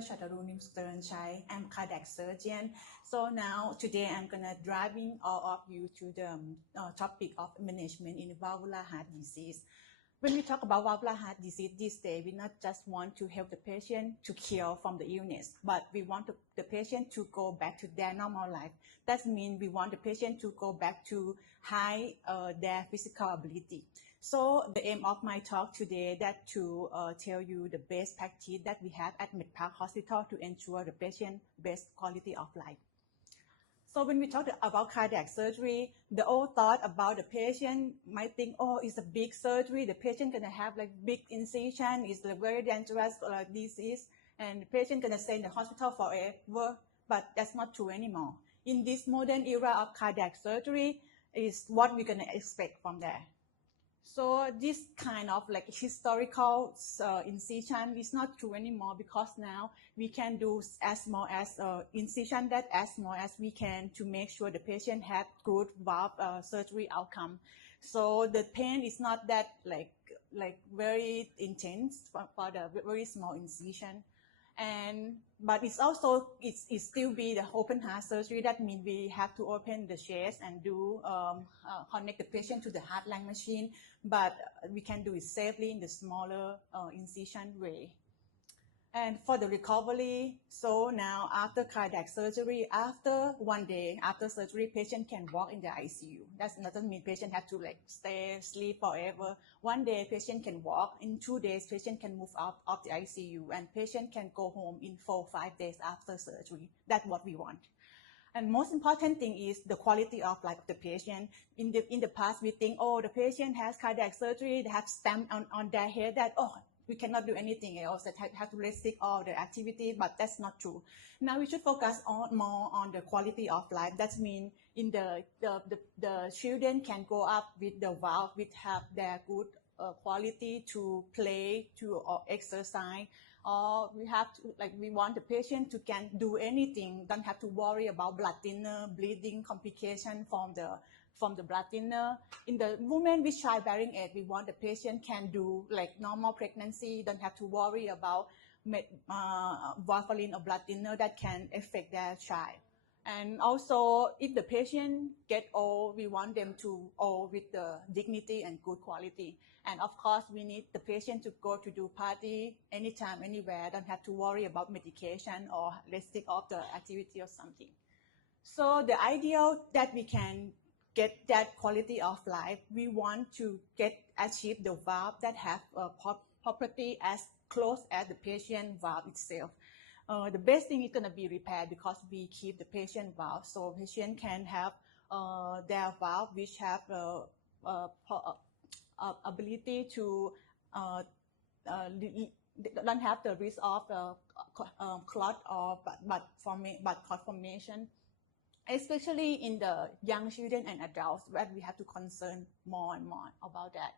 Chartaroon Rimsukcharoenchai. I'm cardiac surgeon. So now today I'm gonna driving all of you to the topic of management in valvular heart disease. When we talk about valvular heart disease these days, we not just want to help the patient to cure from the illness, but we want the patient to go back to their normal life. That means we want the patient to go back to their physical ability. So the aim of my talk today that to tell you the best practice that we have at MedPark Hospital to ensure the patient best quality of life. So when we talk about cardiac surgery, the old thought about the patient might think, oh, it's a big surgery. The patient gonna have like big incision. It's a very dangerous disease, and the patient gonna stay in the hospital forever. But that's not true anymore. In this modern era of cardiac surgery, is what we're gonna expect from there. So this kind of like historical incision is not true anymore, because now we can do as small as incision that as small as we can to make sure the patient have good valve surgery outcome. So the pain is not that like very intense for the very small incision. But it's also it still be the open heart surgery. That means we have to open the chest and do connect the patient to the heart lung machine, but we can do it safely in the smaller incision way. And for the recovery, so now after cardiac surgery, after 1 day after surgery, patient can walk in the ICU. That doesn't mean patient have to like sleep forever. 1 day patient can walk. In 2 days, patient can move out of the ICU, and patient can go home in 4 or 5 days after surgery. That's what we want. And most important thing is the quality of life of the patient. In the past, we think, oh, the patient has cardiac surgery, they have stamp on their head that, oh, we cannot do anything else, that have to restrict all the activity, but that's not true. Now we should focus more on the quality of life. That means in the children can go up with the valve, which have their good quality to play, to exercise, or we want the patient to can do anything, don't have to worry about blood thinner, bleeding complication from the blood thinner. In the women with childbearing age, we want the patient can do like normal pregnancy, don't have to worry about warfarin or blood thinner that can affect their child. And also, if the patient get old, we want them to old with the dignity and good quality. And of course, we need the patient to go to do party anytime, anywhere, don't have to worry about medication or restrict of the activity or something. So the ideal that we can get that quality of life, we want to achieve the valve that have property as close as the patient valve itself. The best thing is going to be repaired, because we keep the patient valve, so patient can have their valve which have ability to don't have the risk of clot or clot formation. Especially in the young children and adults, where we have to concern more and more about that.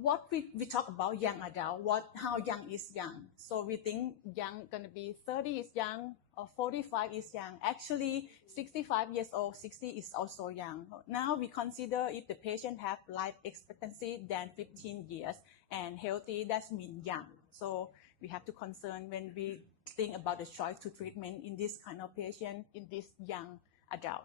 What we talk about young adult, how young is young? So we think young gonna be 30 is young, or 45 is young. Actually, 65 years old, 60 is also young. Now we consider if the patient have life expectancy than 15 years and healthy, that means young. So we have to concern when we think about the choice to treatment in this kind of patient, in this young adult.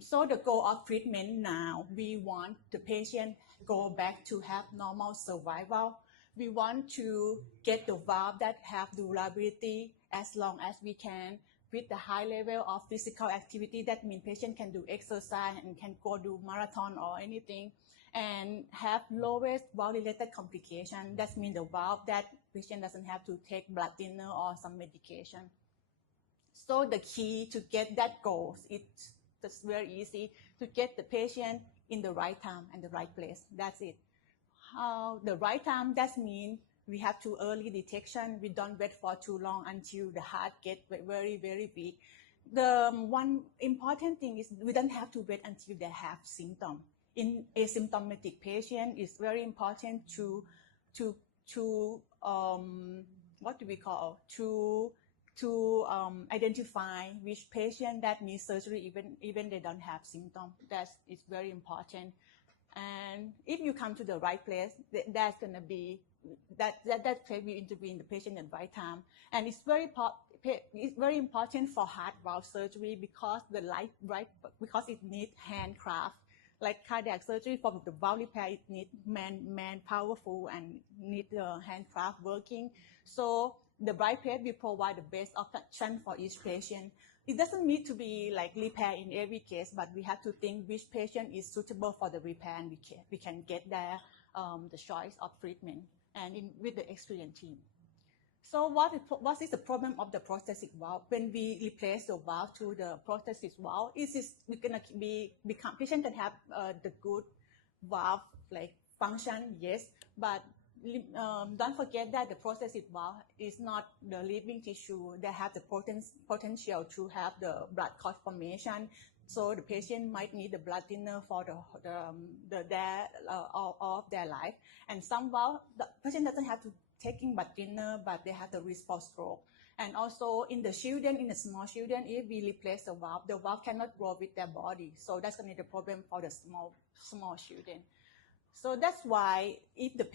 So the goal of treatment now, we want the patient go back to have normal survival. We want to get the valve that have durability as long as we can, with the high level of physical activity. That means patient can do exercise and can go do marathon or anything, and have lowest valve-related complication. That means the valve that patient doesn't have to take blood thinner or some medication. So the key to get that goal, it's just very easy to get the patient in the right time and the right place. That's it. The right time, that means we have to early detection. We don't wait for too long until the heart gets very, very big. The one important thing is we don't have to wait until they have symptoms. In asymptomatic patient, it's very important to identify which patient that needs surgery even they don't have symptoms. That is very important. And if you come to the right place, that's going to be that plate will intervene the patient at the right time. And it's very important for heart valve surgery because because it needs handcraft. Like cardiac surgery for the valve repair, it needs man powerful and need the handcraft working. So the right plate will provide the best option for each patient. It doesn't need to be like repair in every case, but we have to think which patient is suitable for the repair, and we can get there the choice of treatment and with the experienced team. So what is the problem of the prosthetic valve? When we replace the valve to the prosthetic valve, patient can have the good valve like function, yes, but don't forget that the prosthetic valve is not the living tissue. They have the potential to have the blood clot formation. So the patient might need the blood thinner for of their life. And some valve, the patient doesn't have to taking blood thinner, but they have the risk for stroke. And also in the small children, if we replace the valve cannot grow with their body. So that's going to be the problem for the small children. So that's why if the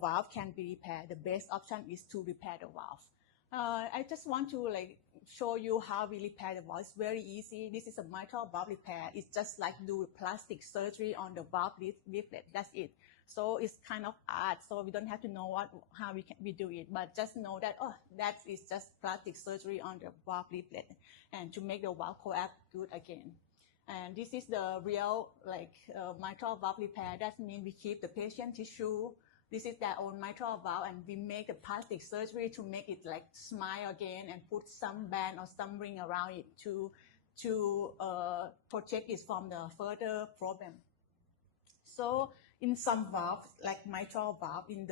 valve can be repaired, the best option is to repair the valve. I just want to show you how we repair the valve. It's very easy. This is a mitral valve repair. It's just like do plastic surgery on the valve leaflet. That's it. So it's kind of art. So we don't have to know how we do it, but just know that that is just plastic surgery on the valve leaflet, and to make the valve coact good again. And this is the real mitral valve repair. That means we keep the patient tissue. This is their own mitral valve, and we make the plastic surgery to make it smile again and put some band or some ring around it to protect it from the further problem. So in some valves, like mitral valve, in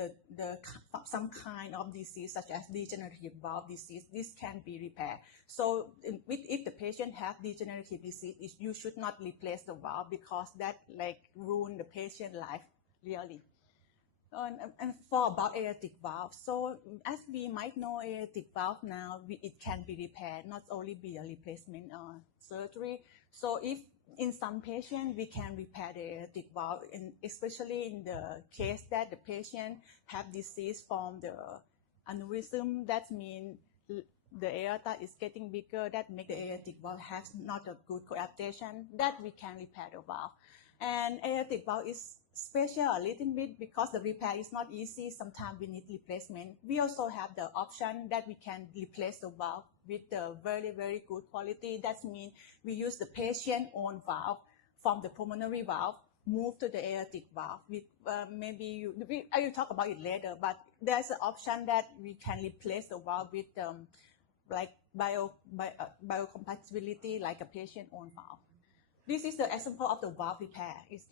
some kind of disease such as degenerative valve disease, this can be repaired. So if the patient has degenerative disease, you should not replace the valve because that ruin the patient life really. And for about aortic valve, so as we might know, aortic valve now, it can be repaired, not only be a replacement surgery. So if in some patients, we can repair the aortic valve, especially in the case that the patient have disease from the aneurysm. That means the aorta is getting bigger. That makes the aortic valve has not a good coaptation. That we can repair the valve. And aortic valve is special a little bit because the repair is not easy. Sometimes we need replacement. We also have the option that we can replace the valve with the very, very good quality. That means we use the patient own valve from the pulmonary valve, move to the aortic valve. I will talk about it later, but there's an option that we can replace the valve with biocompatibility, like a patient own valve. This is the example of the valve repair. It's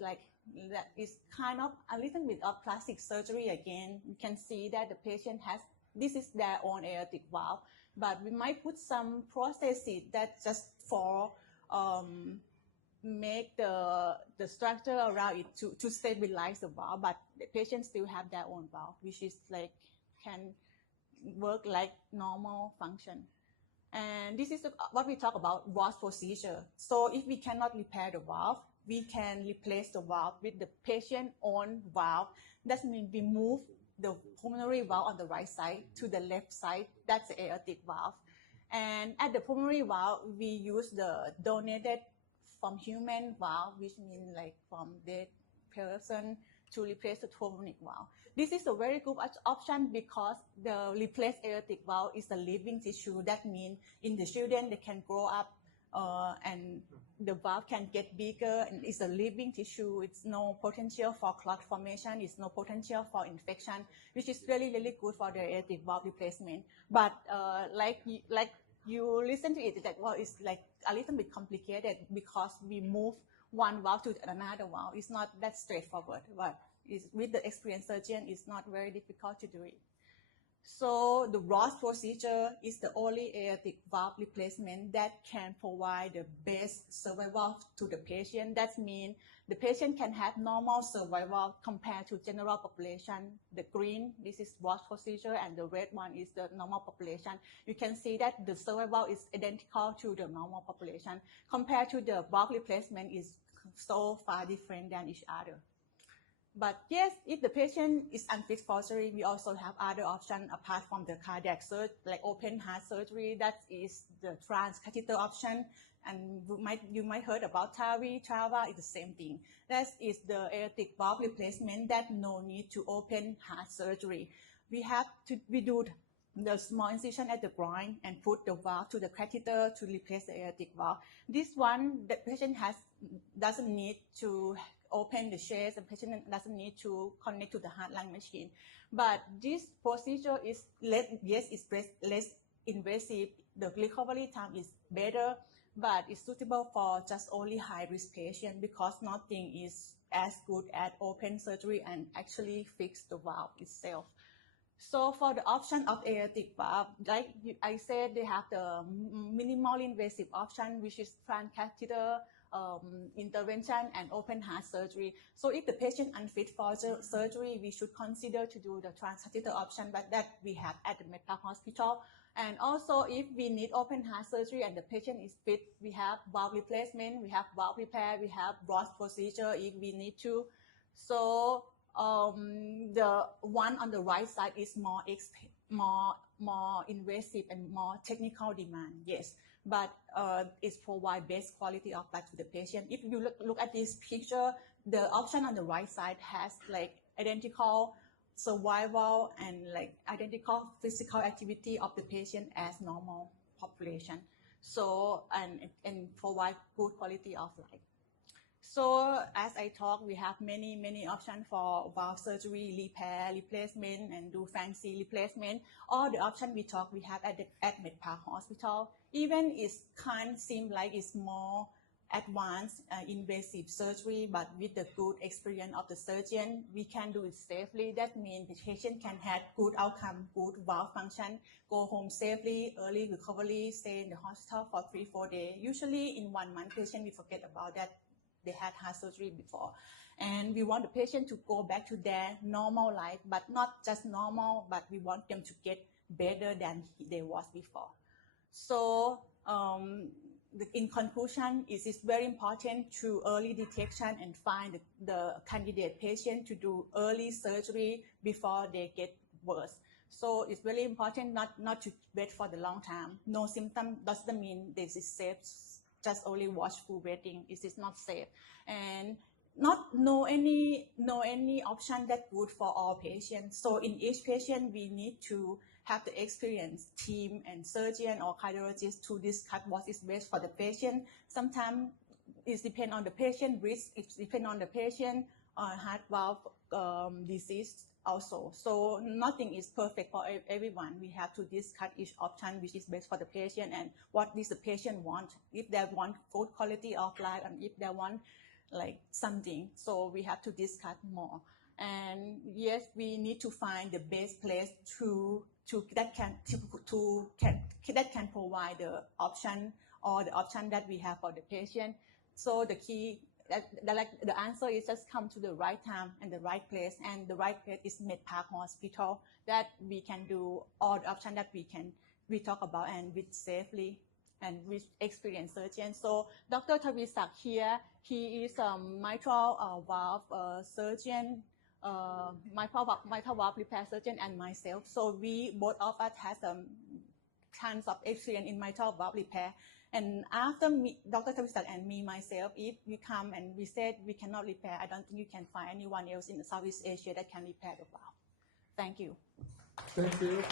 kind of a little bit of plastic surgery again. You can see that the patient this is their own aortic valve, but we might put some prosthesis that just for make the structure around it to stabilize the valve, but the patient still have their own valve, which is can work like normal function. And this is what we talk about Ross procedure. So if we cannot repair the valve, we can replace the valve with the patient own valve. That means we move the pulmonary valve on the right side to the left side. That's the aortic valve. And at the pulmonary valve, we use the donated from human valve, which means from dead person, to replace the pulmonary valve. This is a very good option because the replaced aortic valve is a living tissue. That means in the children, they can grow up and the valve can get bigger, and it's a living tissue. It's no potential for clot formation. It's no potential for infection, which is really, really good for the aortic valve replacement. But you listen to it, it's a little bit complicated because we move one valve to another valve. It's not that straightforward, but with the experienced surgeon, it's not very difficult to do it. So the Ross procedure is the only aortic valve replacement that can provide the best survival to the patient. That means the patient can have normal survival compared to general population. The green, this is Ross procedure, and the red one is the normal population. You can see that the survival is identical to the normal population. Compared to the valve replacement is so far different than each other. But yes, if the patient is unfit for surgery, we also have other options apart from the cardiac surgery, like open heart surgery. That is the transcatheter option. And you might heard about TAVI is the same thing. That is the aortic valve replacement that no need to open heart surgery. We do the small incision at the groin and put the valve to the catheter to replace the aortic valve. This one, the patient doesn't need to open the chest, the patient doesn't need to connect to the heart-lung machine. But this procedure is less invasive. The recovery time is better, but it's suitable for just only high-risk patients because nothing is as good as open surgery and actually fix the valve itself. So for the option of aortic valve, like I said, they have the minimally invasive option, which is transcatheter intervention and open heart surgery. So if the patient unfit for surgery, we should consider to do the transcatheter option, but that we have at the MedPark Hospital. And also, if we need open heart surgery and the patient is fit, we have valve replacement, we have valve repair, we have Ross procedure if we need to. So the one on the right side is more invasive and more technical demand, yes, but it provides best quality of life to the patient. If you look at this picture, the option on the right side has like identical survival and like identical physical activity of the patient as normal population. So and provide good quality of life. So as I talk, we have many options for valve surgery, repair, replacement, and do fancy replacement. All the options we talk, we have at MedPark Hospital. Even it can seem like it's more advanced invasive surgery, but with the good experience of the surgeon, we can do it safely. That means the patient can have good outcome, good valve function, go home safely, early recovery, stay in the hospital for 3-4 days. Usually in 1 month, patient we forget about that they had heart surgery before. And we want the patient to go back to their normal life, but not just normal, but we want them to get better than they was before. So in conclusion, it is very important to early detection and find the candidate patient to do early surgery before they get worse. So it's very important not to wait for the long time. No symptom doesn't mean this is safe. Just only watchful waiting. It is not safe, and no any option that good for all patients. So in each patient, we need to have the experienced team and surgeon or cardiologist to discuss what is best for the patient. Sometimes it depends on the patient risk. It depends on the patient heart valve disease also. So nothing is perfect for everyone. We have to discuss each option which is best for the patient and what does the patient want. If they want good quality of life and if they want like something, so we have to discuss more. And yes, we need to find the best place that can provide the option or the option that we have for the patient. So the key. The answer is just come to the right time and the right place, and the right place is MedPark Hospital, that we can do all the options that we talk about and with safely and with experienced surgeon. So Dr. Tavisak here, he is a mitral valve surgeon, mitral valve repair surgeon, and myself. So we both of us has tons of experience in mitral valve repair. And after me, Dr. Tavisak and me, myself, if we come and we said we cannot repair, I don't think you can find anyone else in Southeast Asia that can repair the valve. Thank you. Thank you.